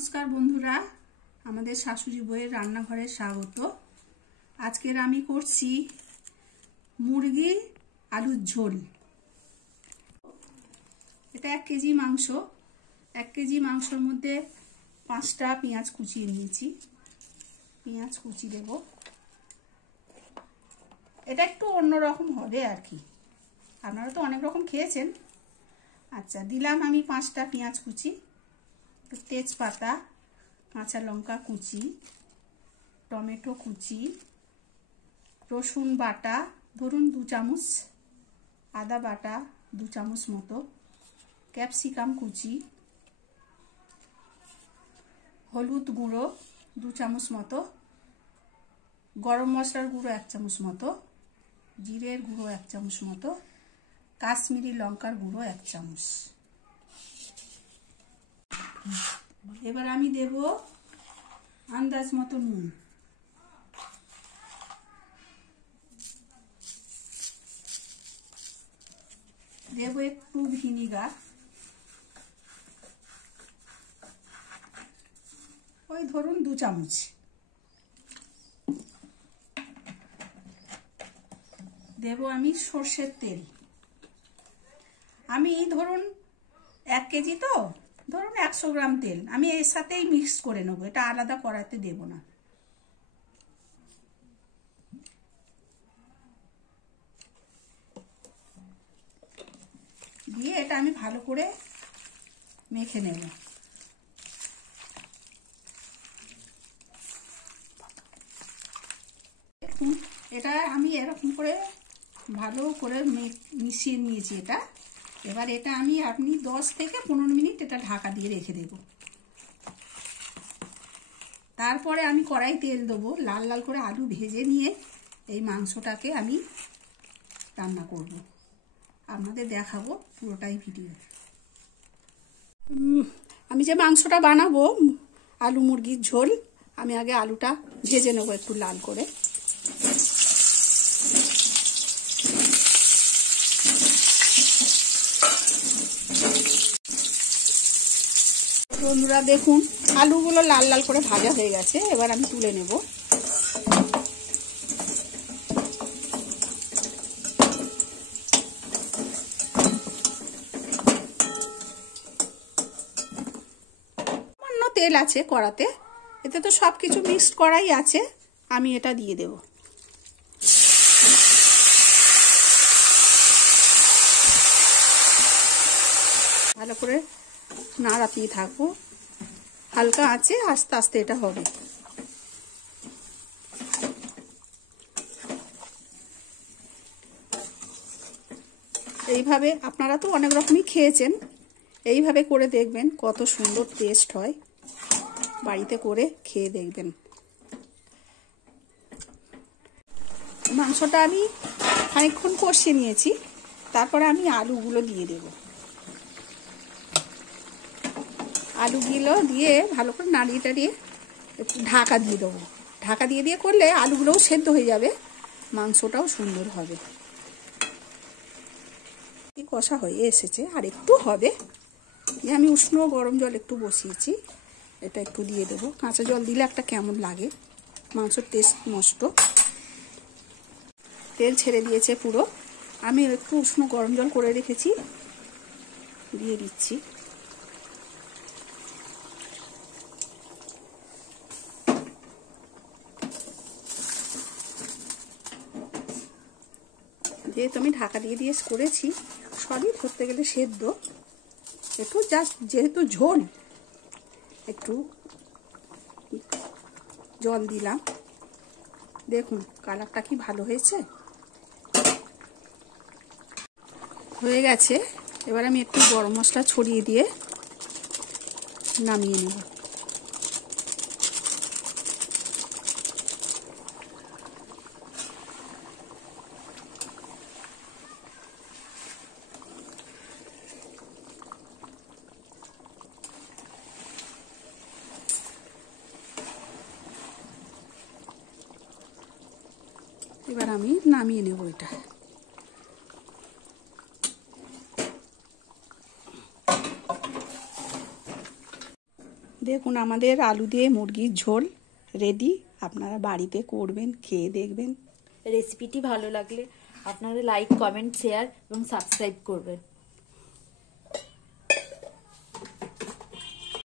নমস্কার বন্ধুরা, আমাদের শাশুড়ি বউয়ের রান্নাঘরে স্বাগত। আজকের আমি করছি মুরগি আলুর ঝোল। এটা 1 কেজি মাংস। 1 কেজি মাংসের মধ্যে 5টা পেঁয়াজ কুচিয়ে নিয়েছি। পেঁয়াজ কুচি দেব। এটা একটু অন্যরকম হবে আর কি, আপনারা তো অনেক রকম খেয়েছেন। আচ্ছা, দিলাম আমি 5টা পেঁয়াজ কুচি, তেজপাতা, কাঁচা লঙ্কা কুচি, টমেটো কুচি, রসুন বাটা ধরুন 2 চামচ, আদা বাটা 2 চামচ মতো, ক্যাপসিকাম কুচি, হলুদ গুঁড়ো 2 চামচ মতো, গরম মশলার গুঁড়ো 1 চামচ মতো, জিরের গুঁড়ো 1 চামচ মতো, কাশ্মীরি লঙ্কার গুঁড়ো 1 চামচ। এবার আমি দেব আন্দাজ মতো নুন, দেব একটু ভিনিগার, ওই ধরুন 2 চামচ। দেব আমি সর্ষের তেল। আমি ধরুন 1 কেজি তো ধরুন 100 গ্রাম তেল আমি এর সাথেই মিক্স করে নেবো, এটা আলাদা কড়াইতে দেব না। দিয়ে এটা আমি ভালো করে মেখে নেব। এটা আমি এরকম করে ভালো করে মিশিয়ে নিয়েছি এটা। এবার এটা আপনি 10 থেকে 15 মিনিট এটা ঢাকা দিয়ে রেখে দেব। তারপরে আমি কড়াই তেল দেবো, লাল লাল করে আলু ভেজে নিয়ে এই মাংসটাকে আমি রান্না করব, আপনাদের দেখাবো পুরোটাই ভিডিও। আমি যে মাংসটা বানাবো আলু মুরগির ঝোল, আমি আগে আলুটা ভেজে নেবো একটু লাল করে। বন্ধুরা দেখুন, আলুগুলো লাল লাল করে ভাজা হয়ে গেছে। এবার আমি তুলে নেব। সামান্য তেল আছে কড়াতে, এতে তো সব কিছু মিক্সড করাই আছে, আমি এটা দিয়ে দেব। ভালো করে নাড়াতেই থাকবো, হালকা আছে, আস্তে আস্তে এটা হবে। এইভাবে আপনারা তো অনেক রকমই খেয়েছেন, এইভাবে করে দেখবেন কত সুন্দর টেস্ট হয়। বাড়িতে করে খেয়ে দেখবেন। মাংসটা আমি খানিকক্ষণ কষিয়ে নিয়েছি, তারপরে আমি আলুগুলো দিয়ে দেব। আলুগুলো দিয়ে ভালো করে নাড়িয়ে টাড়িয়ে একটু ঢাকা দিয়ে দেবো। ঢাকা দিয়ে দিয়ে করলে আলুগুলোও সেদ্ধ হয়ে যাবে, মাংসটাও সুন্দর হবে। কষা হয়ে এসেছে, আর একটু হবে। আমি উষ্ণ গরম জল একটু বসিয়েছি, এটা একটু দিয়ে দেবো। কাঁচা জল দিলে একটা কেমন লাগে, মাংসের টেস্ট নষ্ট। তেল ছেড়ে দিয়েছে পুরো, আমি একটু উষ্ণ গরম জল করে রেখেছি, দিয়ে দিচ্ছি। যেহেতু আমি ঢাকা দিয়ে দিয়ে করেছি, সবই ধরতে গেলে সেদ্ধ, একটু জাস্ট যেহেতু ঝোল একটু জল দিলাম। দেখুন কালারটা কি ভালো হয়েছে, হয়ে গেছে। এবার আমি একটু গরম মশলা ছড়িয়ে দিয়ে নামিয়ে নেব। এবার আমি নামিয়ে নেব এটা। দেখুন দেখুন আমাদের আলু দিয়ে মুরগির ঝোল রেডি। আপনারা বাড়িতে করবেন, খেয়ে দেখবেন। রেসিপিটি ভালো লাগলে আপনারা লাইক, কমেন্ট, শেয়ার এবং সাবস্ক্রাইব করবেন।